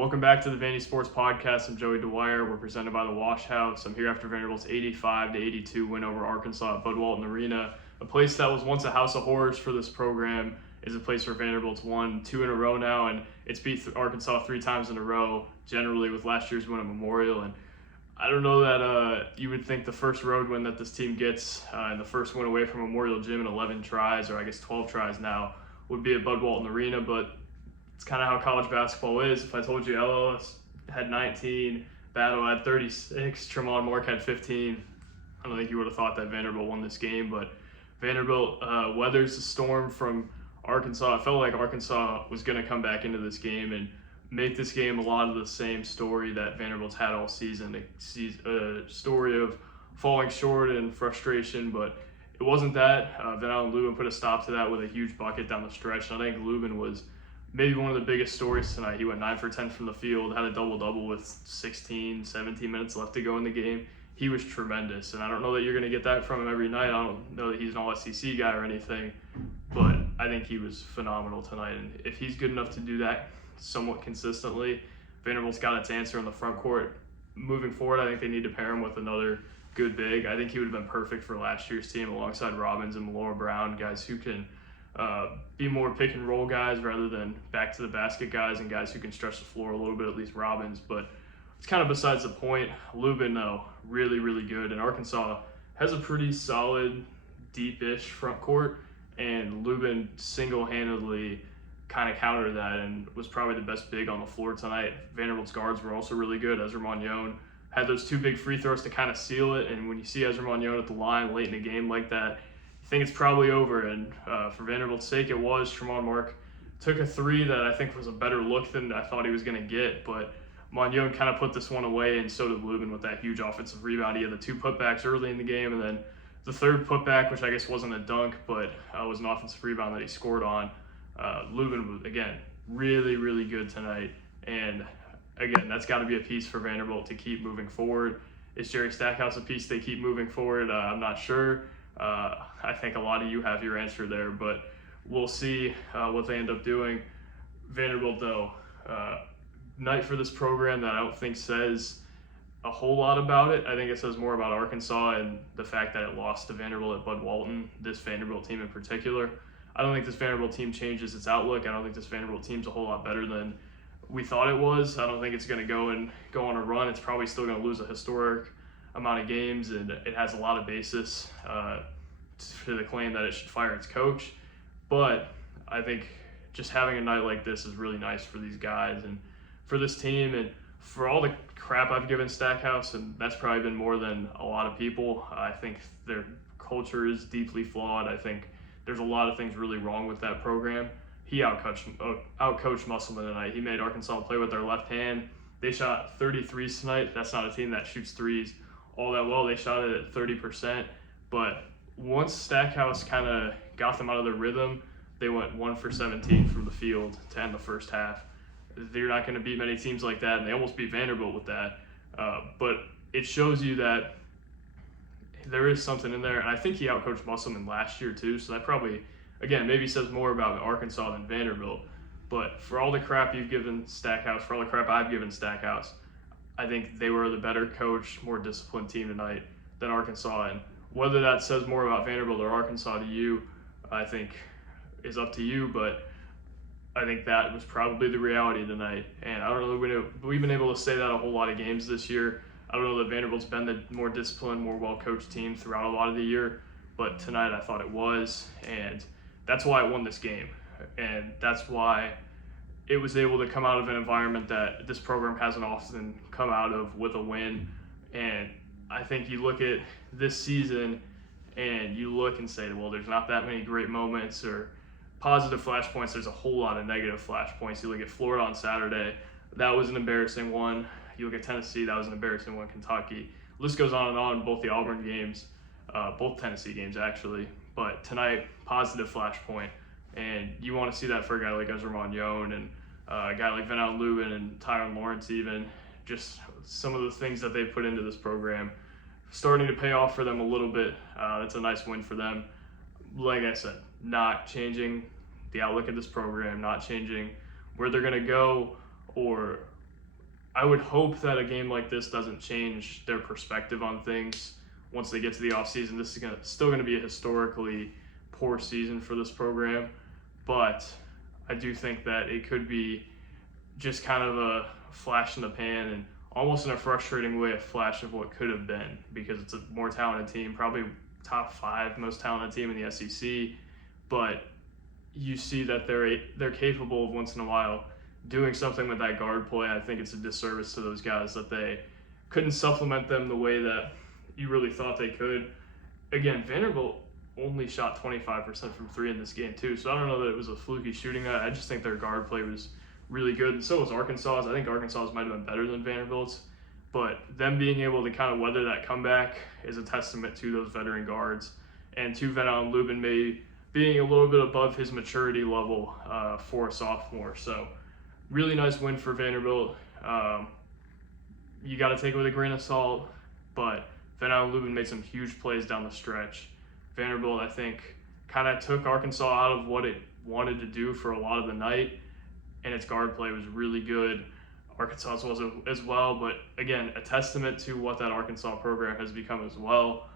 Welcome back to the Vandy Sports Podcast. I'm Joey Dwyer. We're presented by the Wash House. I'm here after Vanderbilt's 85-82 win over Arkansas at Bud Walton Arena. A place that was once a house of horrors for this program is a place where Vanderbilt's won 2 in a row now, and it's beat Arkansas 3 times in a row, generally with last year's win at Memorial. And I don't know that you would think the first road win that this team gets and the first win away from Memorial Gym in 11 tries, or I guess 12 tries now, would be at Bud Walton Arena, but it's kind of how college basketball is. If I told you LLS had 19, Battle had 36, Tremont Mark had 15, I don't think you would have thought that Vanderbilt won this game, but Vanderbilt weathers the storm from Arkansas. It felt like Arkansas was going to come back into this game and make this game a lot of the same story that Vanderbilt's had all season, a story of falling short and frustration, but it wasn't that. Van Allen Lubin put a stop to that with a huge bucket down the stretch, and I think Lubin was maybe one of the biggest stories tonight. He went 9 for 10 from the field, had a double-double with 16, 17 minutes left to go in the game. He was tremendous, and I don't know that you're going to get that from him every night. I don't know that he's an all-SEC guy or anything, but I think he was phenomenal tonight, and if he's good enough to do that somewhat consistently, Vanderbilt's got its answer in the front court. Moving forward, I think they need to pair him with another good big. I think he would have been perfect for last year's team alongside Robbins and Malora Brown, guys who can be more pick and roll guys rather than back to the basket guys and guys who can stretch the floor a little bit, at least Robbins. But it's kind of besides the point. Lubin, though, really, really good. And Arkansas has a pretty solid, deep-ish front court, and Lubin single-handedly kind of countered that and was probably the best big on the floor tonight. Vanderbilt's guards were also really good. Ezra Manjon had those 2 big free throws to kind of seal it, and when you see Ezra Manjon at the line late in a game like that, I think it's probably over, and for Vanderbilt's sake, it was. Tremont Mark took a 3 that I think was a better look than I thought he was going to get, but Manjon kind of put this one away, and so did Lubin with that huge offensive rebound. He had the 2 putbacks early in the game, and then the 3rd putback, which I guess wasn't a dunk, but was an offensive rebound that he scored on. Lubin was, again, really, really good tonight, and again, that's got to be a piece for Vanderbilt to keep moving forward. Is Jerry Stackhouse a piece they keep moving forward? I'm not sure. I think a lot of you have your answer there, but we'll see what they end up doing. Vanderbilt, though, night for this program that I don't think says a whole lot about it. I think it says more about Arkansas and the fact that it lost to Vanderbilt at Bud Walton, this Vanderbilt team in particular. I don't think this Vanderbilt team changes its outlook. I don't think this Vanderbilt team's a whole lot better than we thought it was. I don't think it's going to go on a run. It's probably still going to lose a historic amount of games, and it has a lot of basis to the claim that it should fire its coach. But I think just having a night like this is really nice for these guys and for this team, and for all the crap I've given Stackhouse, and that's probably been more than a lot of people. I think their culture is deeply flawed. I think there's a lot of things really wrong with that program. He outcoached Musselman tonight. He made Arkansas play with their left hand. They shot 33s tonight. That's not a team that shoots threes all that well. They shot it at 30%, but once Stackhouse kind of got them out of their rhythm, they went 1 for 17 from the field to end the first half. They're not going to beat many teams like that, and they almost beat Vanderbilt with that. But it shows you that there is something in there, and I think he outcoached Musselman last year too, so that probably, again, maybe says more about Arkansas than Vanderbilt. But for all the crap you've given Stackhouse, for all the crap I've given Stackhouse, I think they were the better coached, more disciplined team tonight than Arkansas. And whether that says more about Vanderbilt or Arkansas to you, I think is up to you. But I think that was probably the reality tonight. And I don't know, we've been able to say that a whole lot of games this year. I don't know that Vanderbilt's been the more disciplined, more well-coached team throughout a lot of the year. But tonight I thought it was. And that's why it won this game. And that's why it was able to come out of an environment that this program hasn't often come out of with a win. And I think you look at this season and you look and say, well, there's not that many great moments or positive flashpoints. There's a whole lot of negative flashpoints. You look at Florida on Saturday, that was an embarrassing one. You look at Tennessee, that was an embarrassing one. Kentucky. The list goes on and on, both the Auburn games, both Tennessee games actually. But tonight, positive flashpoint. And you want to see that for a guy like Ezra Manjon and a guy like Van Allen Lubin and Tyron Lawrence even. Just some of the things that they put into this program starting to pay off for them a little bit. That's a nice win for them. Like I said, not changing the outlook of this program, not changing where they're going to go or I would hope that a game like this doesn't change their perspective on things once they get to the offseason. This is still going to be a historically poor season for this program, but I do think that it could be just kind of a flash in the pan and almost in a frustrating way, a flash of what could have been, because it's a more talented team, probably top 5 most talented team in the SEC, but you see that they're capable of once in a while doing something with that guard play. I think it's a disservice to those guys that they couldn't supplement them the way that you really thought they could. Again, Vanderbilt only shot 25% from 3 in this game too, so I don't know that it was a fluky shooting night. I just think their guard play was really good, and so was Arkansas's. I think Arkansas's might have been better than Vanderbilt's, but them being able to kind of weather that comeback is a testament to those veteran guards and to Van Lubin maybe being a little bit above his maturity level for a sophomore. So really nice win for Vanderbilt. You got to take it with a grain of salt, but Van Lubin made some huge plays down the stretch. Vanderbilt, I think, kind of took Arkansas out of what it wanted to do for a lot of the night, and its guard play was really good. Arkansas was as well, but again, a testament to what that Arkansas program has become as well.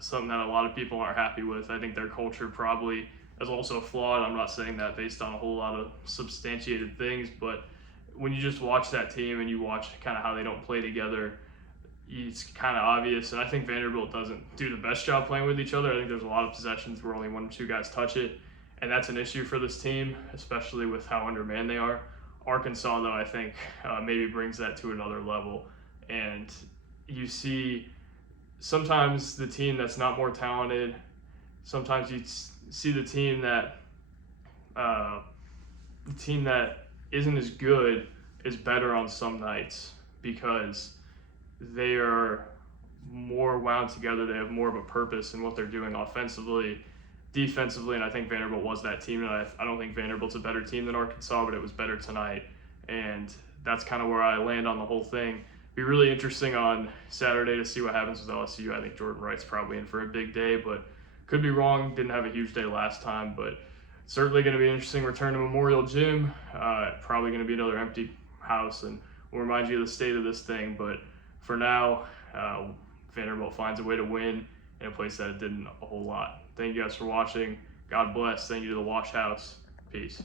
Something that a lot of people aren't happy with. I think their culture probably is also flawed. I'm not saying that based on a whole lot of substantiated things, but when you just watch that team and you watch kind of how they don't play together, it's kind of obvious. And I think Vanderbilt doesn't do the best job playing with each other. I think there's a lot of possessions where only 1 or 2 guys touch it, and that's an issue for this team, especially with how undermanned they are. Arkansas, though, I think maybe brings that to another level. And you see sometimes the team that's not more talented, sometimes you see the team that isn't as good is better on some nights because they are more wound together. They have more of a purpose in what they're doing offensively, defensively, and I think Vanderbilt was that team. And I don't think Vanderbilt's a better team than Arkansas, but it was better tonight, and that's kind of where I land on the whole thing. Be really interesting on Saturday to see what happens with LSU. I think Jordan Wright's probably in for a big day, but could be wrong. Didn't have a huge day last time, but certainly going to be an interesting return to Memorial Gym. Probably going to be another empty house, and we'll remind you of the state of this thing. But for now, Vanderbilt finds a way to win in a place that it didn't a whole lot. Thank you guys for watching. God bless. Thank you to the Wash House. Peace.